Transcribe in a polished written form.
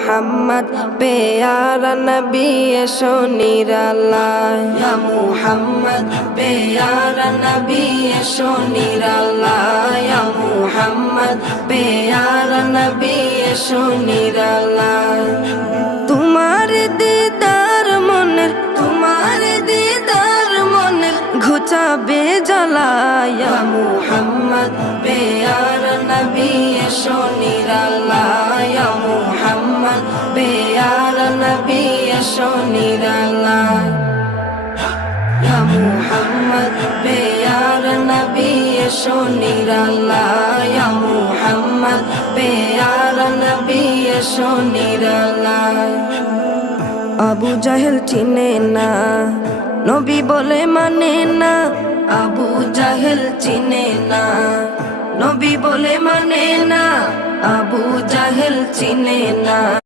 মুহাম্মদ পেয়ারা নবী এসো নিরালায় ইয়া মুহাম্মদ পেয়ারা নবী এসো নিরালায় ইয়া মুহাম্মদ পেয়ারা নবী এসো নিরালায় তোমার দিদার মনের ঘুচাবে জ্বালায় ইয়া মুহাম্মদ পেয়ারা নবী এসো নিরালায় ইয়া মুহাম্মদ পেয়ারা নবী এসো নিরালায় ইয়া মুহাম্মদ পেয়ারা নবী এসো নিরালায় ইয়া মুহাম্মদ পেয়ারা নবী এসো নিরালায় আবু জাহেল চিনে না নবী বলে মানে না আবু জাহেল চিনে না নবী বলে মানে না আবু জাহেল চিনে না